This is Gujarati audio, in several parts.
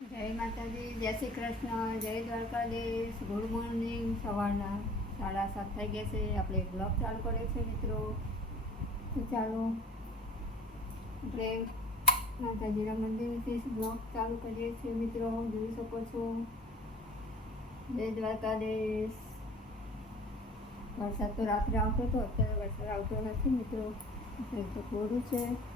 જય માતાજી, જય શ્રી કૃષ્ણ, જય દ્વારકાધીશ, ગુડ મોર્નિંગ. સવારના સાડા સાત થઈ ગયા છે. આપણે બ્લોગ ચાલુ કર્યો છે મિત્રો. તો ચાલો આપણે માતાજીના મંદિરથી બ્લોગ ચાલુ કરીએ છીએ મિત્રો. જોઈ શકો છો. જય દ્વારકાધીશ. વરસાદ તો રાત્રે આવતો હતો અત્યારે વરસાદ આવતો નથી મિત્રો. તો કોરું છે.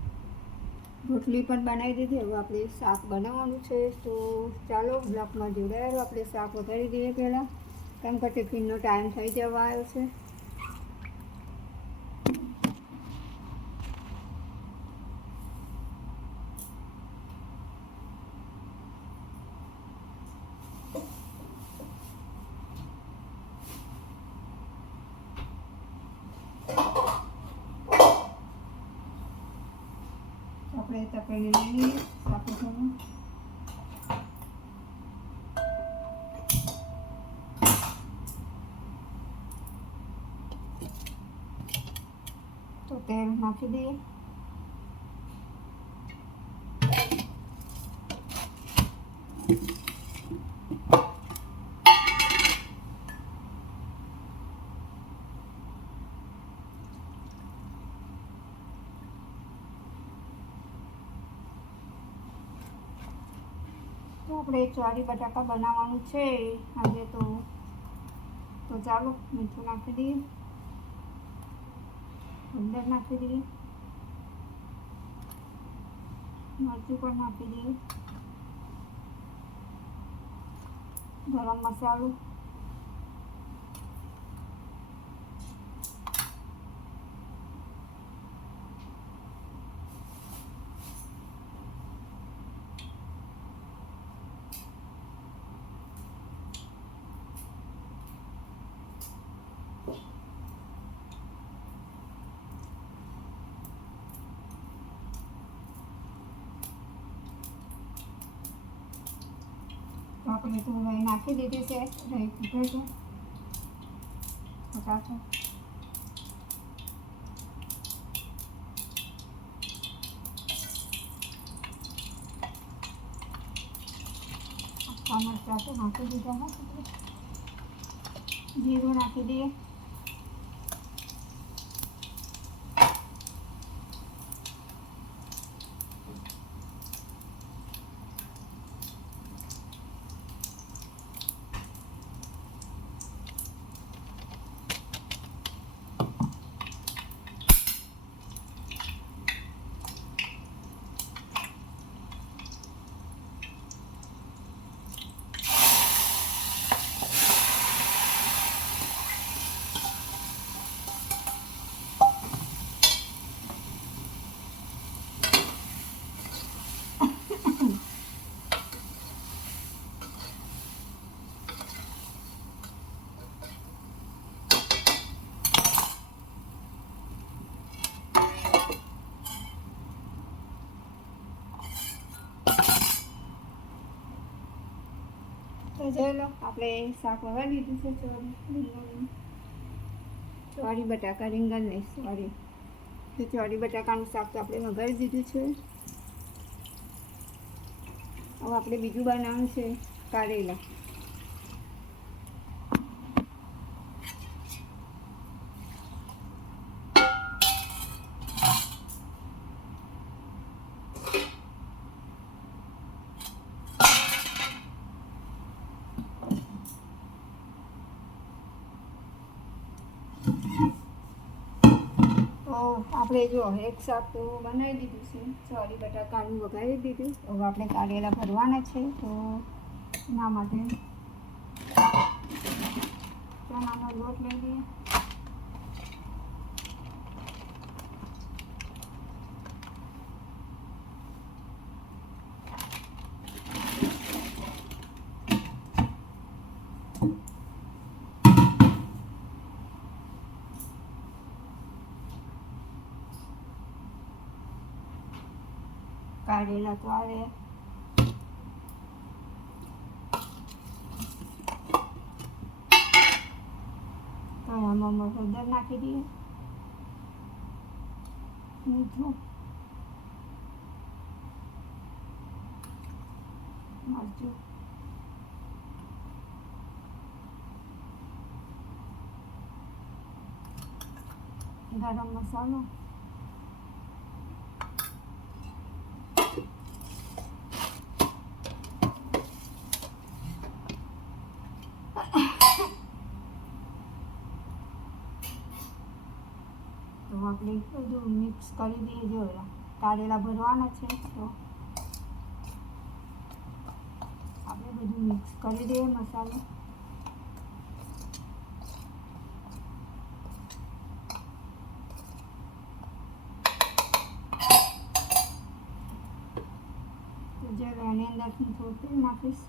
રોટલી પણ બનાવી દીધી. હવે આપણે શાક બનાવવાનું છે. તો ચાલો, બ્લોકમાં જોડાયેલો આપણે શાક વઘારી દઈએ પહેલાં. કેમ કે ટિફિનનો ટાઈમ થઈ જવા આવ્યો છે. આપણે તપેલી લઈ લઈએ શાક વઘારવા તો ચોરી બટાકા બનાવવાનું છે, આજે તો તો ચાલો મીઠું નાખી દઈએ. અંદર નાખી દઈએ. મરચું પણ નાખી દઈએ. ગરમ મસાલો તો આપણે તો રહી નાખી દીધી છે. રહી ફૂટે છે. તો નાખી દીધા હા. જીરું નાખી દઈએ. તો આપણે શાક વગાડી દીધું છે ચોરી ચોરી બટાકા રીંગણ નહીં, સોરી. તો ચોરી બટાકાનું શાક તો આપણે વગાડી દીધું છે. હવે આપણે બીજું બનાવવાનું છે, કારેલા તો આપણે જો એક શાક તો બનાવી દીધું છે. સોરી બટાકાનું વઘારી દીધું. હવે આપણે કારેલા ભરવાના છે. તો એના માટે ચણાનો લોટ લઈ લઈએ. કાઢેલા તો આવે તો આમાં હળદર નાખી દઈએ મીઠું મરચું ગરમ મસાલો તો આપણે બધું મિક્સ કરી દઈએ જો કારેલા ભરવાના છે, તો આપણે બધું મિક્સ કરી દઈએ મસાલો. તો જે એની અંદર હું થોડું નાખીશ.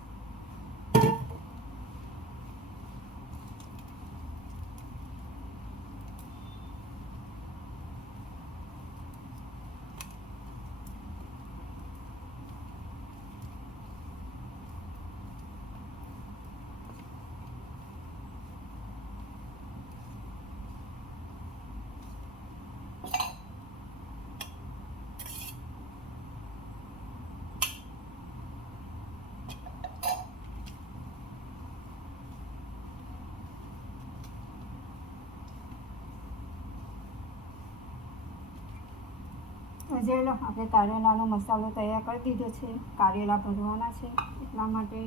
તો આપણે કારેલાનો મસાલો તૈયાર કરી દીધો છે. કારેલા ભરવાના છે. એટલા માટે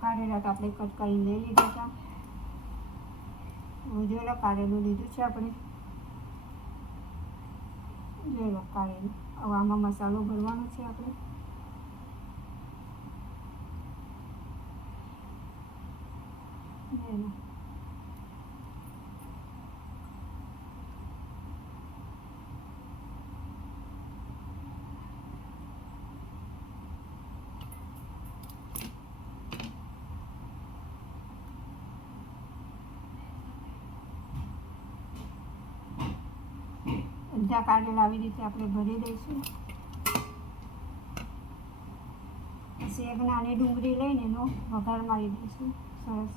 કારેલા તો આપણે કટ કરી લઈ લીધા હતા હવે કારેલું લીધું છે આપણે. જોઈ લો કારેલું હવે આમાં મસાલો ભરવાનો છે આપણે. જોઈ લો બધા કારેલા આવી રીતે આપણે ભરી દઈશું. પછી એક નાની ડુંગળી લઈને એનો વઘાર મારી દઈશું. સરસ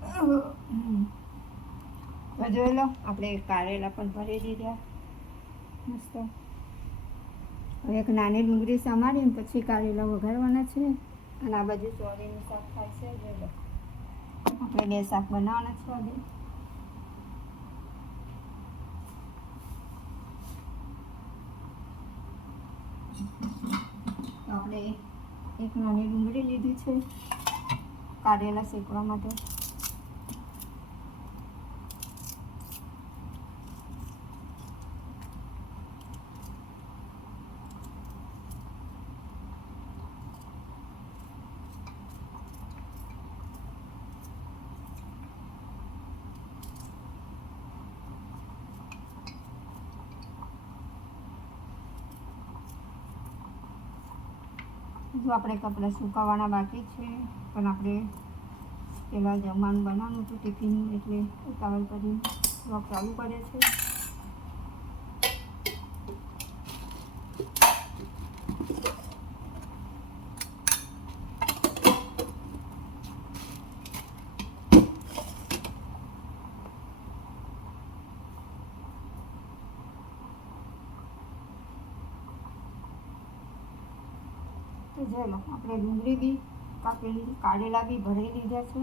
તો જોઈ લો, આપણે કારેલા પણ ભરી દીધા. મસ્ત. હવે એક નાની ડુંગળી સમારીને પછી કારેલા વઘારવાના છે. અને આ બાજુ ચોરીનું શાક થાય છે, જોઈ લો. આપણે બે શાક બનાવવાના છે આજે. આપણે એક નાની ડુંગળી લીધી છે કારેલા શેકવા માટે. જો આપણે કપડાં સુકાવવાના બાકી છે, પણ આપણે પહેલાં જમવાનું બનાવવાનું હતું ટિફિન એટલે ઉતાવળ કરીને બ્લોગ ચાલુ કરે છે. તો ચાલો, આપણે ડુંગળી બી કાપેલી કાઢેલા બી ભરી લીધા છે.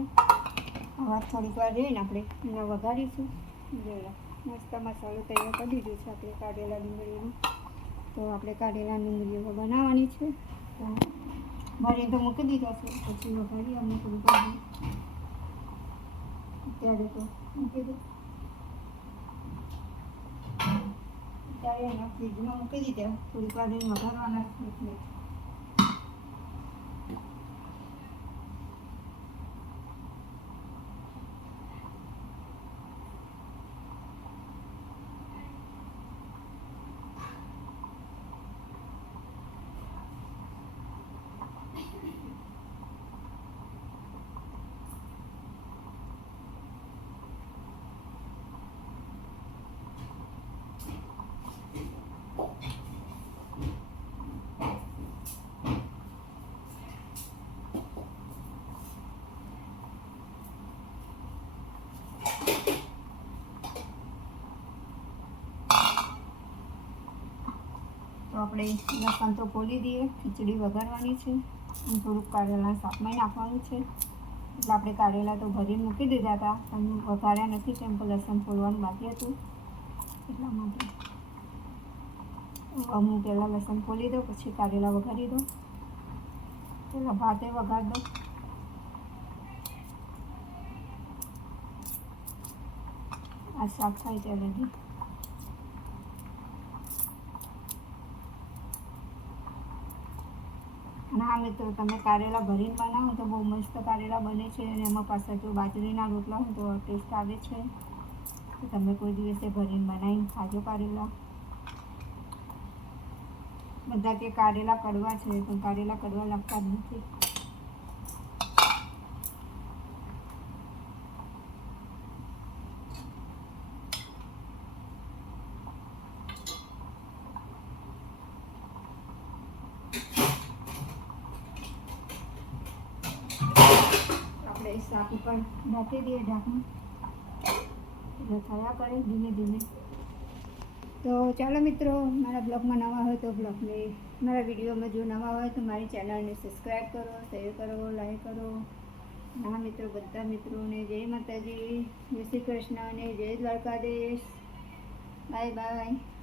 હવે થોડીક વાર રહીને આપણે એને વઘારીશું. જોઈ લો, મસ્ત મસાલો તૈયાર કરી દીધો છે આપણે કાઢેલા ડુંગળીનું. તો આપણે કાઢેલા ડુંગળીઓ બનાવવાની છે. તો ભરી તો મૂકી દીધા છે, પછી વઘારી અમને થોડું અત્યારે તો મૂકી દઉં. અત્યારે એના ફ્રીજમાં મૂકી દીધા. થોડીક વાર વઘારવાના છે આપણે લસણ તો ખોલી દઈએ, ખીચડી વઘારવાની છે. અને થોડુંક કારેલા શાકમાં નાખવાનું છે. એટલે આપણે કારેલા તો ભરી મૂકી દીધા હતા, પણ વઘાર્યા નથી કેમ કે લસણ ખોલવાનું બાકી હતું. એટલા માટે. હું પહેલાં લસણ ખોલી દઉં, પછી કારેલા વઘારી દઉં. પહેલાં ભાતે વઘાર દઉં. આ શાક થાય ત્યારે બી અને હા મિત્રો, તમે કારેલા ભરીને બનાવો તો બહુ મસ્ત કારેલા બને છે અને એમાં પાછા જો બાજરીના રોટલા હોય તો ટેસ્ટ આવે છે. તો તમે કોઈ દિવસે ભરીને બનાવીને ખાજો કારેલા. બધા કે કારેલા કડવા છે, પણ કારેલા કડવા લાગતા જ નથી આપણે શાક ઢાંકી દઈએ ઢાંકણું થયા કરે ધીમે ધીમે. તો ચાલો મિત્રો, મારા બ્લોગમાં નવા હોય તો બ્લોગને, મારા વિડીયોમાં જો નવા હોય તો મારી ચેનલને સબસ્ક્રાઈબ કરો, શેર કરો, લાઈક કરો. ના મિત્રો, બધા મિત્રોને જય માતાજી, જય શ્રી કૃષ્ણ અને જય દ્વારકાધીશ. Bye bye.